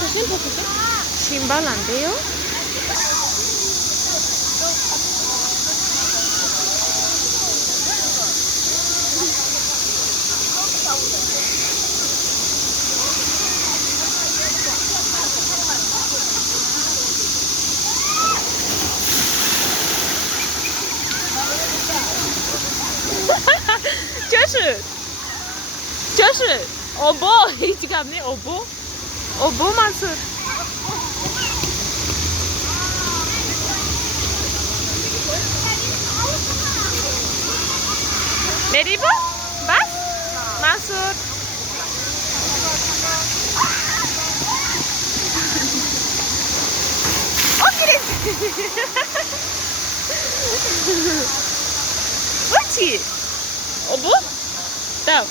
조심. 신발 안 돼요?就是어버 이지 갔네 어버 맛을 내리고 맛 맛을 그렇지 어버 다운